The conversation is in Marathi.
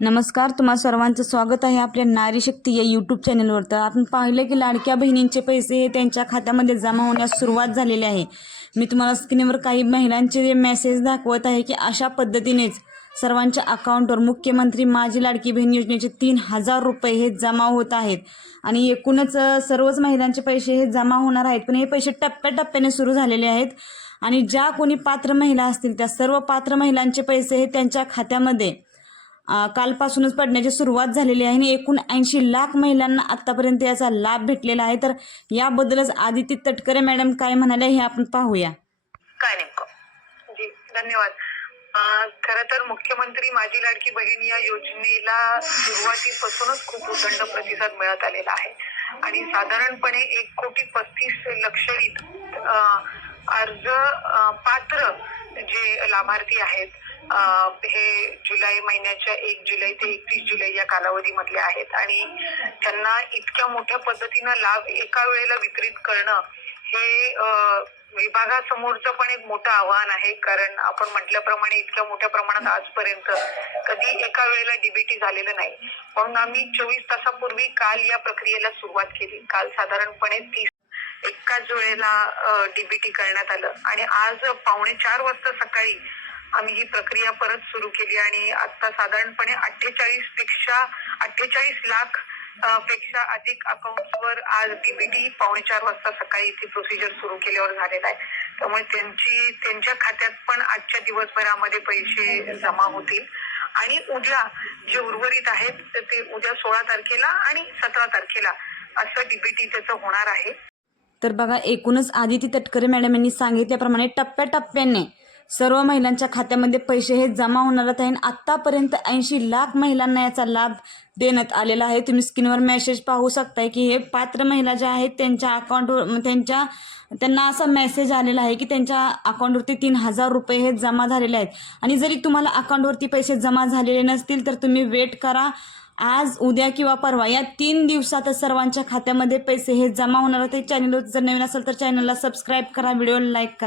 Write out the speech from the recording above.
नमस्कार, तुम्हा सर्वांचं स्वागत आहे आपल्या नारी शक्ती या यूट्यूब चॅनलवर। तर आपण पाहिलं की लाडक्या बहिणींचे पैसे हे त्यांच्या खात्यामध्ये जमा होण्यास सुरुवात झालेली आहे। मी तुम्हाला स्क्रीनवर काही महिलांचे मेसेज दाखवत आहे की अशा पद्धतीनेच सर्वांच्या अकाउंटवर मुख्यमंत्री माझी लाडकी बहीण योजनेचे 3000 रुपये हे जमा होत आहेत आणि एकूणच सर्वच महिलांचे पैसे हे जमा होणार आहेत। पण हे पैसे टप्प्याटप्प्याने सुरू झालेले आहेत आणि ज्या कोणी पात्र महिला असतील त्या सर्व पात्र महिलांचे पैसे हे त्यांच्या खात्यामध्ये कालपासूनच पडण्याची सुरुवात झालेली आहे आणि एकूण 80 लाख महिलांना आतापर्यंत याचा लाभ भेटलेला आहे। तर याबद्दलच आदिती तटकरे मॅडम काय म्हणाले हे आपण पाहूया। काय नेमकं जी धन्यवाद। खरं तर मुख्यमंत्री माझी लाडकी बहीण या योजनेला सुरुवातीपासूनच खूप उदंड प्रतिसाद मिळत आलेला आहे आणि साधारणपणे 1,35,00,00,000 अर्ज पात्र जे लाभार्थी आहेत हे जुलै महिन्याच्या 1 जुलै ते 31 जुलै या कालावधीमधले आहेत आणि त्यांना इतक्या मोठ्या पद्धतीनं लाभ एका वेळेला वितरित करणं हे विभागासमोरचं पण एक मोठं आव्हान आहे। कारण आपण म्हटल्याप्रमाणे इतक्या मोठ्या प्रमाणात आजपर्यंत कधी एका वेळेला डीबीटी झालेलं नाही, म्हणून आम्ही 24 तासापूर्वी काल या प्रक्रियेला सुरुवात केली। काल साधारणपणे 30 एकाच वेळेला डीबीटी करण्यात आलं आणि आज 3:45 वाजता सकाळी आम्ही ही प्रक्रिया परत सुरू केली आणि आता साधारणपणे 48 लाख पेक्षा अधिक अकाउंट्सवर आज डीबीटी 3:45 वाजता सकाळी इथे प्रोसिजर सुरू केल्यावर झालेला आहे। त्यामुळे त्यांच्या खात्यात पण आजच्या दिवसभरामध्ये पैसे जमा होतील आणि उद्या जे उर्वरित आहेत तर ते उद्या 16 तारखेला आणि 17 तारखेला असं डीबीटी त्याचं होणार आहे। तर बघा, एकूणच आदिती तटकरे मॅडम यांनी सांगितल्याप्रमाणे टप्प्याटप्प्याने सर्व महिलांच्या खात्यामध्ये पैसे हे जमा होणार आहेत। आत्तापर्यंत 80 लाख महिलांना याचा लाभ देण्यात आलेला आहे। तुम्ही स्क्रीनवर मेसेज पाहू शकताय की हे पात्र महिला ज्या आहेत त्यांच्या अकाउंटवर त्यांना असा मेसेज आलेला आहे की त्यांच्या अकाउंटवरती 3000 रुपये हे जमा झालेले आहेत आणि जरी तुम्हाला अकाउंटवरती पैसे जमा झालेले नसतील तर तुम्ही वेट करा, आज उद्या किंवा परवा या 3 दिवसातच सर्वांच्या खात्यामध्ये पैसे हे जमा होणार आहेत। चॅनलवर जर नवीन असेल तर चॅनलला सबस्क्राईब करा, व्हिडिओला लाईक करा।